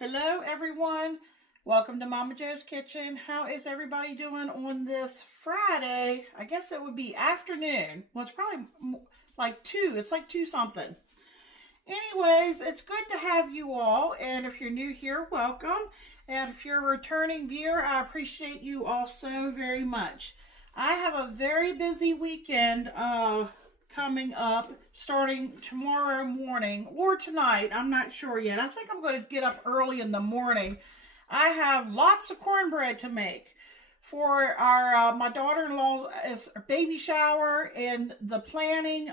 Hello, everyone. Welcome to Momma Jo's Kitchen. How is everybody doing on this Friday? I guess it would be afternoon. Well, it's probably like 2. It's like 2 something. Anyways, it's good to have you all. And if you're new here, welcome. And if you're a returning viewer, I appreciate you all so very much. I have a very busy weekend coming up starting tomorrow morning or tonight. I'm not sure yet. I think I'm going to get up early in the morning. I have lots of cornbread to make for our my daughter-in-law's baby shower, and the planning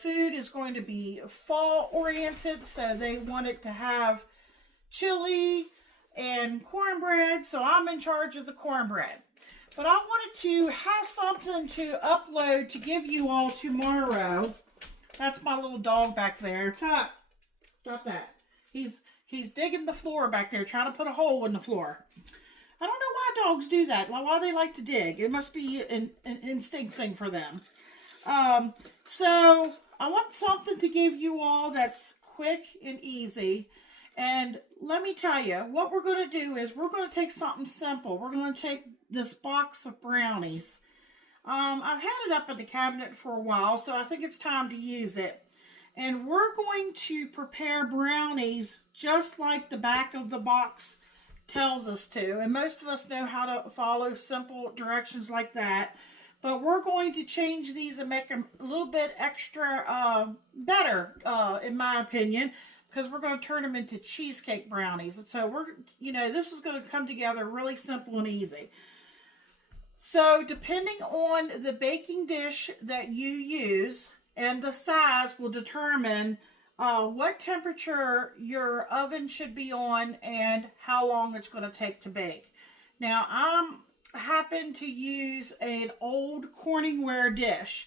food is going to be fall oriented, so they wanted to have chili and cornbread, so I'm in charge of the cornbread. But I wanted to have something to upload to give you all tomorrow. That's my little dog back there. Tuck, stop that. He's digging the floor back there, trying to put a hole in the floor. I don't know why dogs do that, why they like to dig. It must be an instinct thing for them. So I want something to give you all that's quick and easy. And let me tell you, what we're going to do is we're going to take something simple. We're going to take this box of brownies. I've had it up in the cabinet for a while, so I think it's time to use it. And we're going to prepare brownies just like the back of the box tells us to. And most of us know how to follow simple directions like that. But we're going to change these and make them a little bit extra better, in my opinion, because we're going to turn them into cheesecake brownies. And so this is going to come together really simple and easy. So depending on the baking dish that you use and the size will determine what temperature your oven should be on and how long it's going to take to bake. Now, I happen to use an old Corningware dish.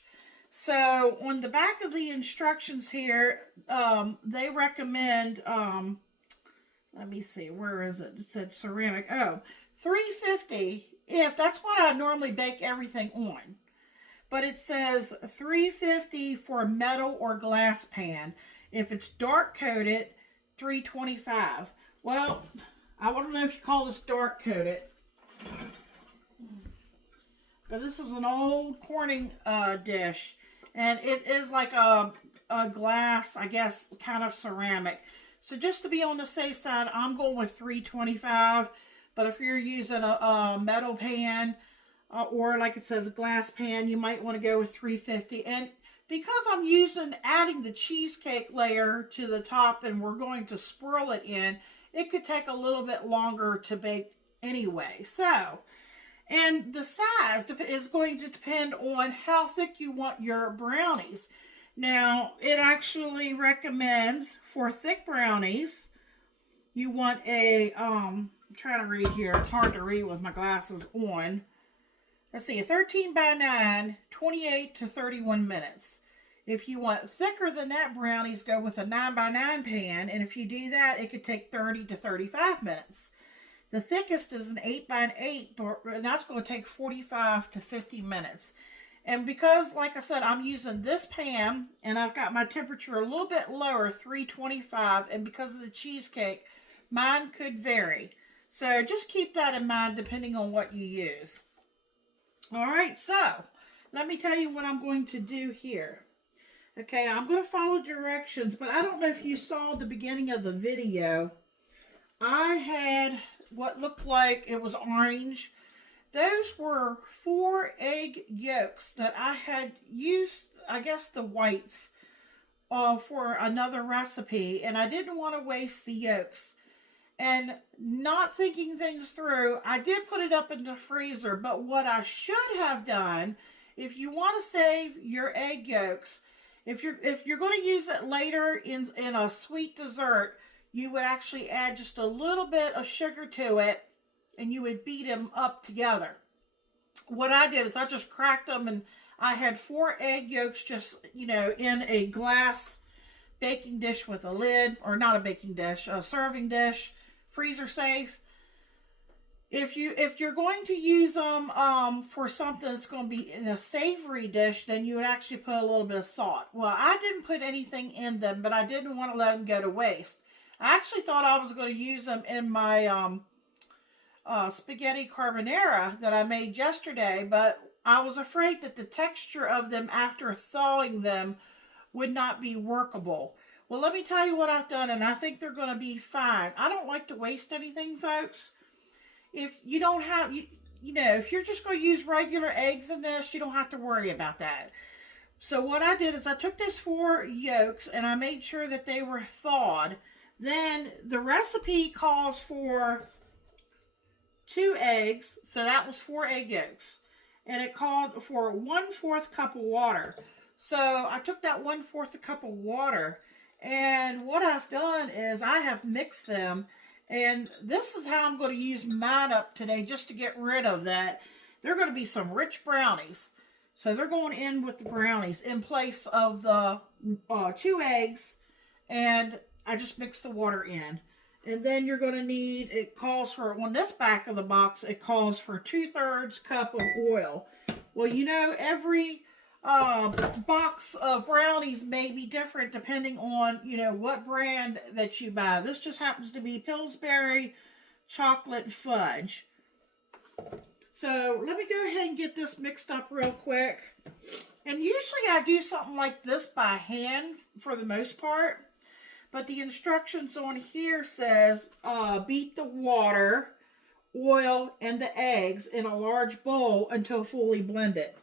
So on the back of the instructions here, they recommend, let me see, where is it? It said ceramic. Oh, 350, if that's what I normally bake everything on. But it says 350 for metal or glass pan. If it's dark coated, 325. Well, I don't know if you call this dark coated. But this is an old Corning dish. And it is like a glass, I guess, kind of ceramic. So just to be on the safe side, I'm going with 325. But if you're using a metal pan, or like it says, a glass pan, you might want to go with 350. And because I'm adding the cheesecake layer to the top and we're going to swirl it in, it could take a little bit longer to bake anyway. So, and the size is going to depend on how thick you want your brownies. Now, it actually recommends for thick brownies, you want a, I'm trying to read here. It's hard to read with my glasses on. Let's see, a 13 by 9, 28 to 31 minutes. If you want thicker than that brownies, go with a 9 by 9 pan. And if you do that, it could take 30 to 35 minutes. The thickest is an 8 by 8, and that's going to take 45 to 50 minutes. And because, like I said, I'm using this pan, and I've got my temperature a little bit lower, 325, and because of the cheesecake, mine could vary. So just keep that in mind depending on what you use. All right, so let me tell you what I'm going to do here. Okay, I'm going to follow directions, but I don't know if you saw the beginning of the video. I had what looked like it was orange. Those were 4 egg yolks that I had used, I guess the whites, for another recipe, and I didn't want to waste the yolks. And not thinking things through, I did put it up in the freezer, but what I should have done, if you want to save your egg yolks, if you're going to use it later in a sweet dessert, you would actually add just a little bit of sugar to it, and you would beat them up together. What I did is I just cracked them, and I had 4 egg yolks just, in a glass baking dish with a lid, or not a baking dish, a serving dish, freezer safe. If you're going to use them for something that's going to be in a savory dish, then you would actually put a little bit of salt. Well, I didn't put anything in them, but I didn't want to let them go to waste. I actually thought I was going to use them in my spaghetti carbonara that I made yesterday, but I was afraid that the texture of them after thawing them would not be workable. Well, let me tell you what I've done, and I think they're going to be fine. I don't like to waste anything, folks. If you don't have, you know, if you're just going to use regular eggs in this, you don't have to worry about that. So what I did is I took those 4 yolks and I made sure that they were thawed. Then the recipe calls for 2 eggs, so that was 4 egg yolks. And it called for 1/4 cup of water. So I took that 1/4 cup of water, and what I've done is I have mixed them, and this is how I'm going to use mine up today just to get rid of that. They're going to be some rich brownies. So they're going in with the brownies in place of the 2 eggs, and I just mixed the water in. And then you're going to need, it calls for, on this back of the box, it calls for 2/3 cup of oil. Well, you know, every box of brownies may be different depending on, you know, what brand that you buy. This just happens to be Pillsbury Chocolate Fudge. So let me go ahead and get this mixed up real quick. And usually I do something like this by hand for the most part. But the instructions on here says beat the water, oil, and the eggs in a large bowl until fully blended.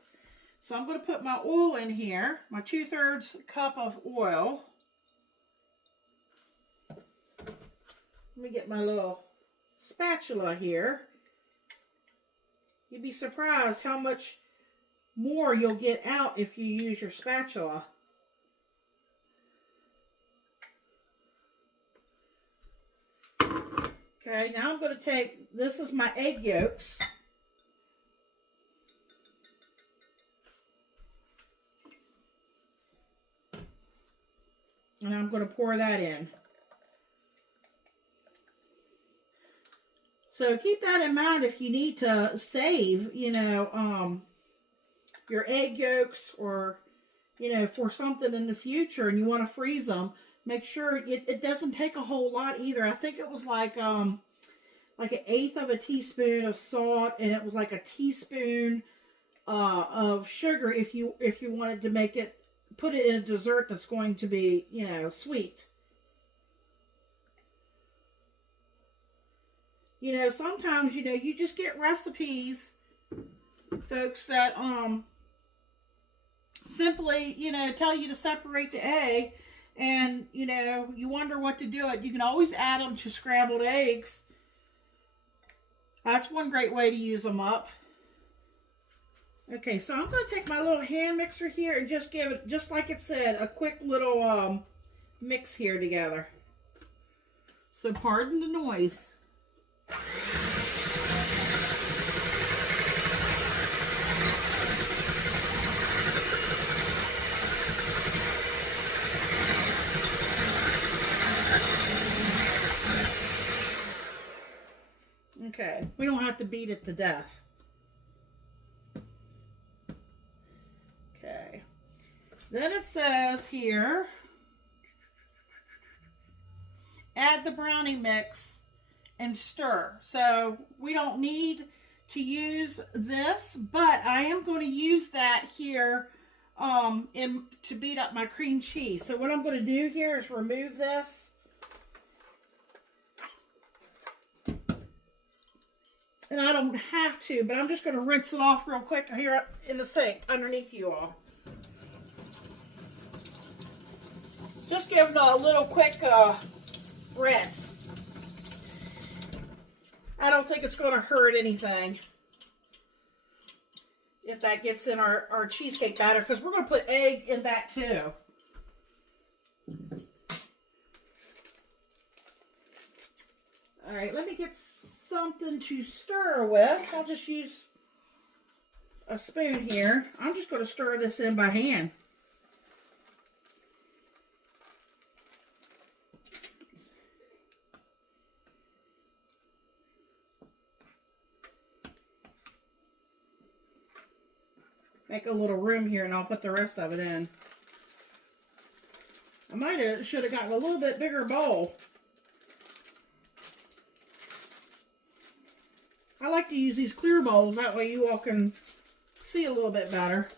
So I'm going to put my oil in here, my 2/3 cup of oil. Let me get my little spatula here. You'd be surprised how much more you'll get out if you use your spatula. Okay, now I'm going to take, this is my egg yolks. And I'm going to pour that in. So keep that in mind if you need to save, you know, your egg yolks, or, you know, for something in the future and you want to freeze them. Make sure it doesn't take a whole lot either. I think it was like 1/8 of a teaspoon of salt, and it was like a teaspoon of sugar if you wanted to make it, put it in a dessert that's going to be, you know, sweet. You know, sometimes, you know, you just get recipes, folks, that simply, you know, tell you to separate the egg, and, you know, you wonder what to do it. You can always add them to scrambled eggs. That's one great way to use them up. Okay, so I'm going to take my little hand mixer here and just give it, just like it said, a quick little mix here together. So pardon the noise. Okay, we don't have to beat it to death. Okay, then it says here, add the brownie mix and stir. So we don't need to use this, but I am going to use that here to beat up my cream cheese. So what I'm going to do here is remove this. And I don't have to, but I'm just going to rinse it off real quick here in the sink underneath you all. Just give it a little quick rinse. I don't think it's going to hurt anything if that gets in our cheesecake batter, because we're going to put egg in that too. All right, let me get something to stir with. I'll just use a spoon here. I'm just going to stir this in by hand. Make a little room here and I'll put the rest of it in. I should have gotten a little bit bigger bowl. I like to use these clear bowls. That way you all can see a little bit better.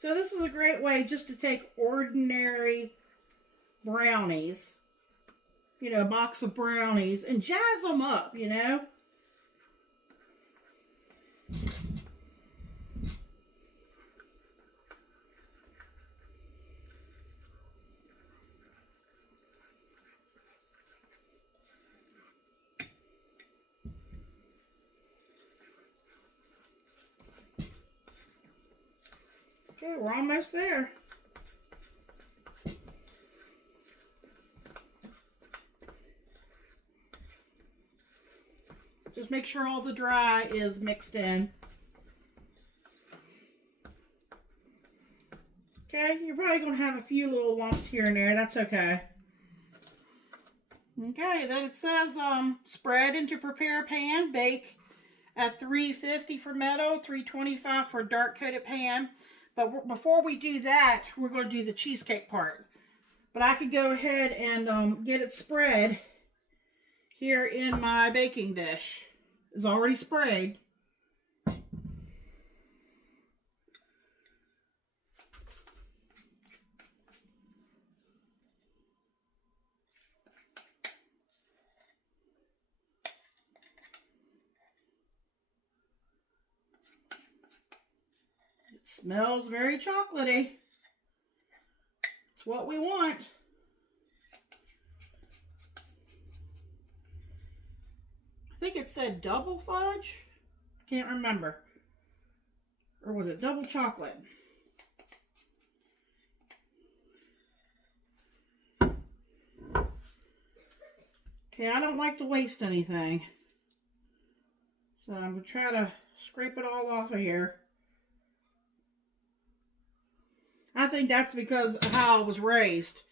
So this is a great way just to take ordinary brownies, you know, a box of brownies, and jazz them up, you know. Okay, we're almost there. Just make sure all the dry is mixed in. Okay, you're probably going to have a few little lumps here and there. That's okay. Okay, then it says spread into prepare pan, bake at 350 for meadow, 325 for dark coated pan. But before we do that, we're going to do the cheesecake part. But I could go ahead and get it spread here in my baking dish. It's already sprayed. Smells very chocolatey. It's what we want. I think it said double fudge. Can't remember. Or was it double chocolate? Okay, I don't like to waste anything. So I'm going to try to scrape it all off of here. I think that's because of how I was raised.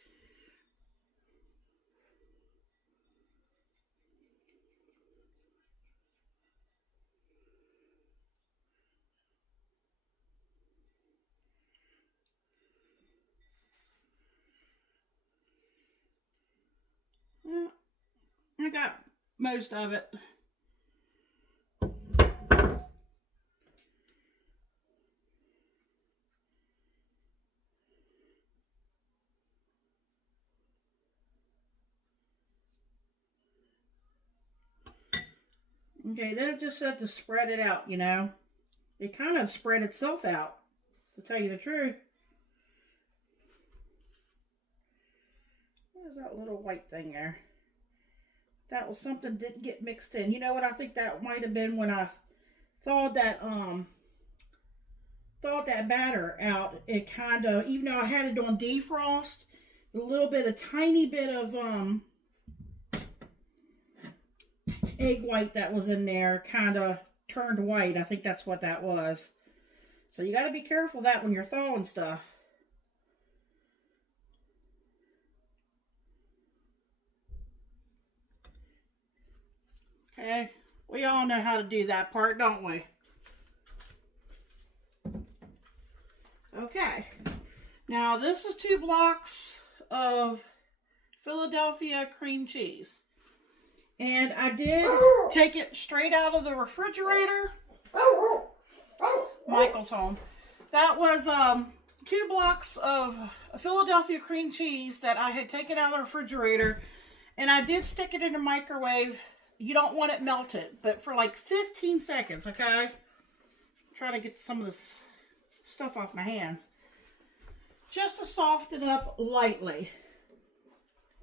I got most of it. Okay, then it just said to spread it out, you know. It kind of spread itself out, to tell you the truth. What is that little white thing there? That was something that didn't get mixed in. You know what? I think that might have been when I thawed that batter out. It kind of, even though I had it on defrost, a tiny bit of egg white that was in there kind of turned white. I think that's what that was. So you got to be careful of that when you're thawing stuff. Okay, we all know how to do that part, don't we? Okay, now this is 2 blocks of Philadelphia cream cheese. And I did take it straight out of the refrigerator. Michael's home. That was 2 blocks of Philadelphia cream cheese that I had taken out of the refrigerator. And I did stick it in the microwave. You don't want it melted, but for like 15 seconds, okay? Try to get some of this stuff off my hands. Just to soften up lightly.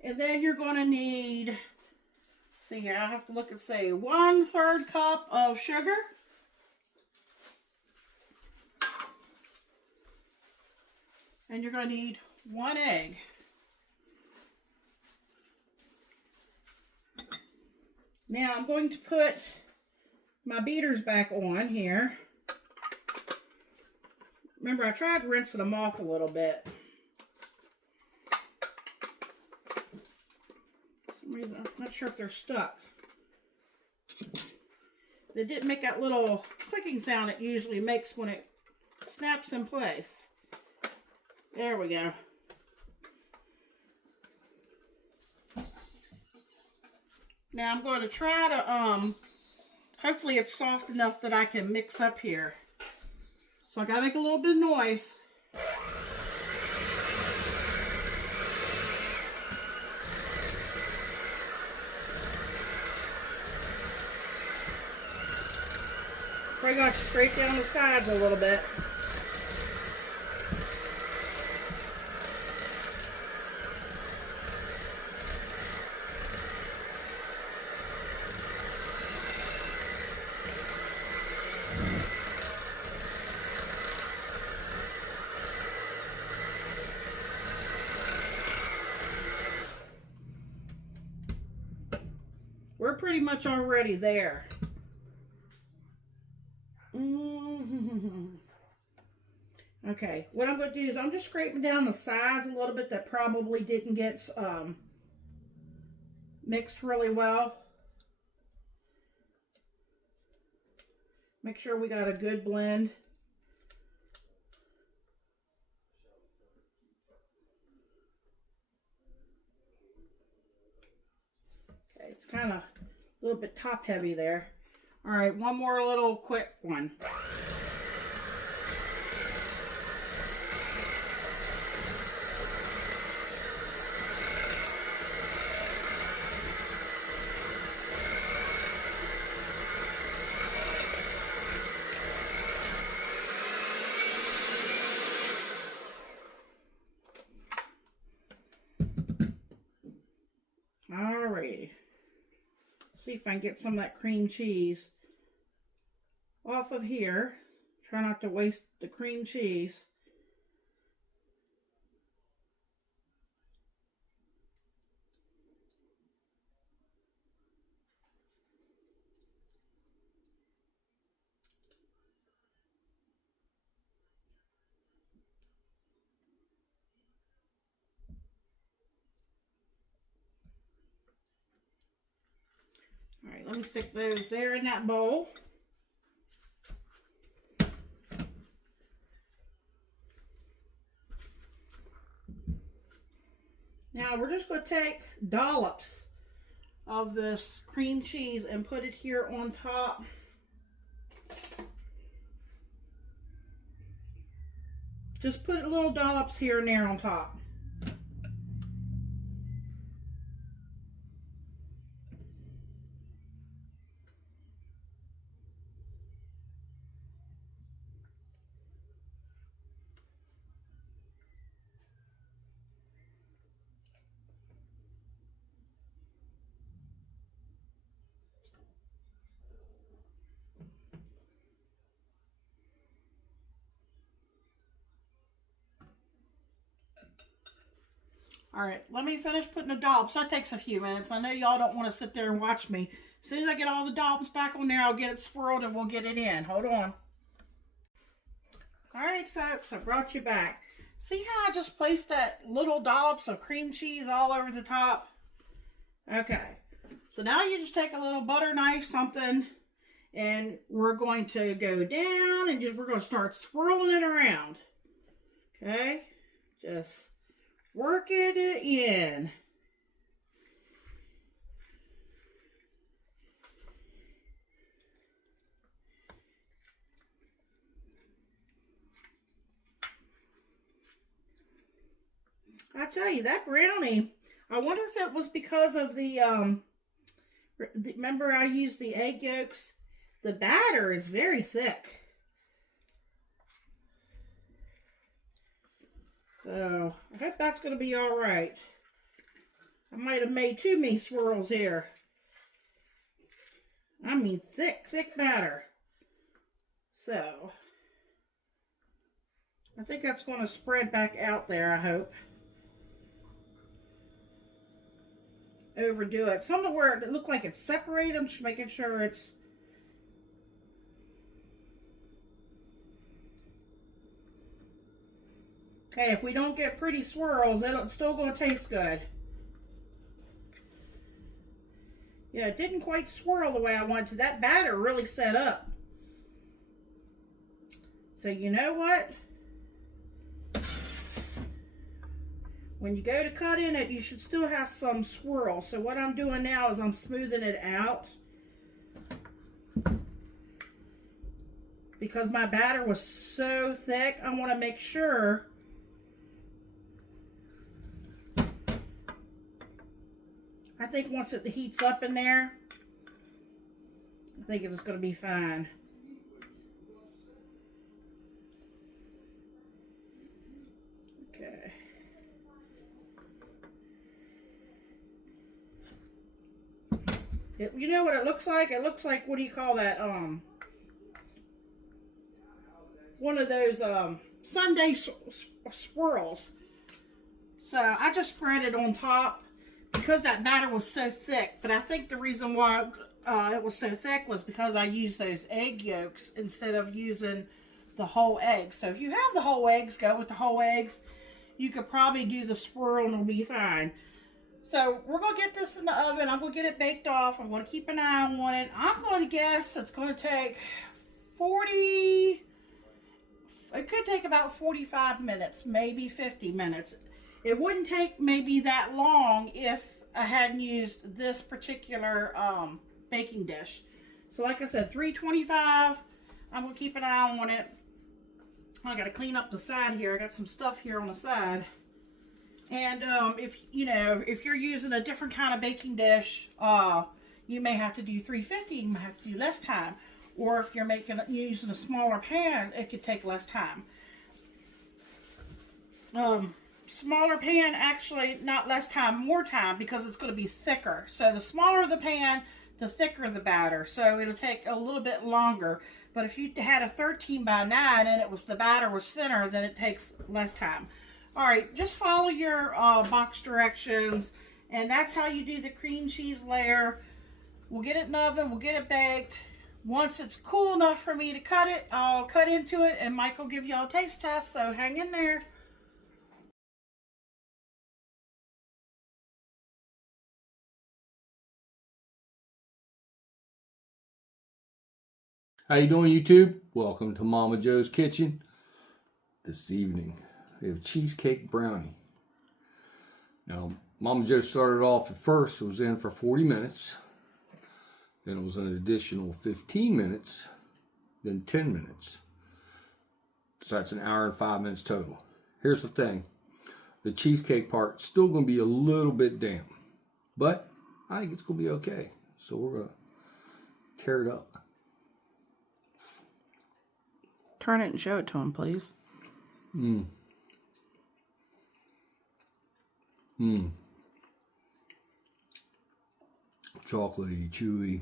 And then you're going to need... See here, I have to look and say 1/3 cup of sugar. And you're going to need 1 egg. Now I'm going to put my beaters back on here. Remember, I tried rinsing them off a little bit. I'm not sure if they're stuck. They didn't make that little clicking sound it usually makes when it snaps in place. There we go. Now I'm going to try to, hopefully it's soft enough that I can mix up here. So I gotta make a little bit of noise. Bring it straight down the sides a little bit. We're pretty much already there. Okay, what I'm going to do is I'm just scraping down the sides a little bit that probably didn't get mixed really well. Make sure we got a good blend. Okay, it's kind of a little bit top heavy there. All right, one more little quick one. Alrighty. See if I can get some of that cream cheese off of here. Try not to waste the cream cheese. All right, let me stick those there in that bowl. Now we're just going to take dollops of this cream cheese and put it here on top. Just put little dollops here and there on top. All right, let me finish putting the dollops. That takes a few minutes. I know y'all don't want to sit there and watch me. As soon as I get all the dollops back on there, I'll get it swirled and we'll get it in. Hold on. All right, folks, I brought you back. See how I just placed that little dollops of cream cheese all over the top? Okay, so now you just take a little butter knife, something, and we're going to go down and we're going to start swirling it around. Okay, just working it in. I tell you, that brownie, I wonder if it was because of remember I used the egg yolks? The batter is very thick. So, I hope that's going to be all right. I might have made too many swirls here. I mean, thick, thick batter. So, I think that's going to spread back out there, I hope. Overdo it. Some of where it looked like it's separated, I'm just making sure it's... Okay, if we don't get pretty swirls, it's still going to taste good. Yeah, it didn't quite swirl the way I wanted to. That batter really set up. So you know what? when you go to cut in it, you should still have some swirl. So what I'm doing now is I'm smoothing it out. Because my batter was so thick, I want to make sure I think once it heats up in there, I think it's going to be fine. Okay. You know what it looks like? It looks like, what do you call that? One of those Sunday swirls. So I just spread it on top because that batter was so thick. But I think the reason why it was so thick was because I used those egg yolks instead of using the whole egg. So if you have the whole eggs, go with the whole eggs. You could probably do the swirl and it'll be fine. So we're going to get this in the oven. I'm going to get it baked off. I'm going to keep an eye on it. I'm going to guess it's going to take 40... It could take about 45 minutes, maybe 50 minutes. It wouldn't take maybe that long if I hadn't used this particular baking dish. So like I said, 325. I'm going to keep an eye on it. I got to clean up the side here. I got some stuff here on the side. And if you're using a different kind of baking dish, you may have to do 350. You might have to do less time. Or if you're using a smaller pan, it could take less time. Smaller pan, actually, not less time, more time, because it's going to be thicker. So the smaller the pan, the thicker the batter. So it'll take a little bit longer. But if you had a 13 by 9 and the batter was thinner, then it takes less time. All right, just follow your box directions, and that's how you do the cream cheese layer. We'll get it in the oven. We'll get it baked. Once it's cool enough for me to cut it, I'll cut into it, and Mike will give y'all a taste test, so hang in there. How you doing, YouTube? Welcome to Momma Jo's Kitchen. This evening, we have cheesecake brownie. Now, Momma Jo started off at first, it was in for 40 minutes. Then it was an additional 15 minutes, then 10 minutes. So that's an hour and 5 minutes total. Here's the thing. The cheesecake part's still going to be a little bit damp. But I think it's going to be okay. So we're going to tear it up. Turn it and show it to him, please. Chocolatey, chewy.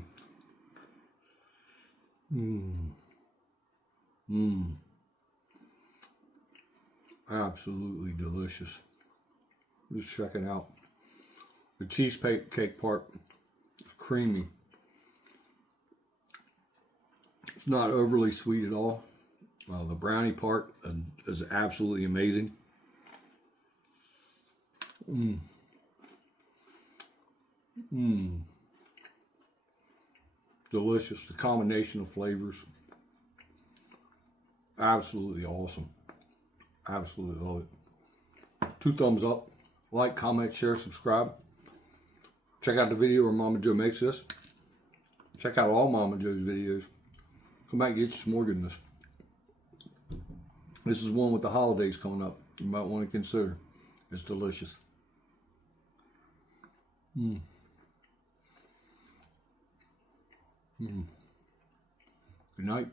Absolutely delicious. Just check it out. The cheesecake part is creamy. It's not overly sweet at all. The brownie part is absolutely amazing. Delicious. The combination of flavors. Absolutely awesome. Absolutely love it. 2 thumbs up. Like, comment, share, subscribe. Check out the video where Momma Jo makes this. Check out all Momma Jo's videos. Come back and get you some more goodness. This is one with the holidays coming up. You might want to consider. It's delicious. Good night.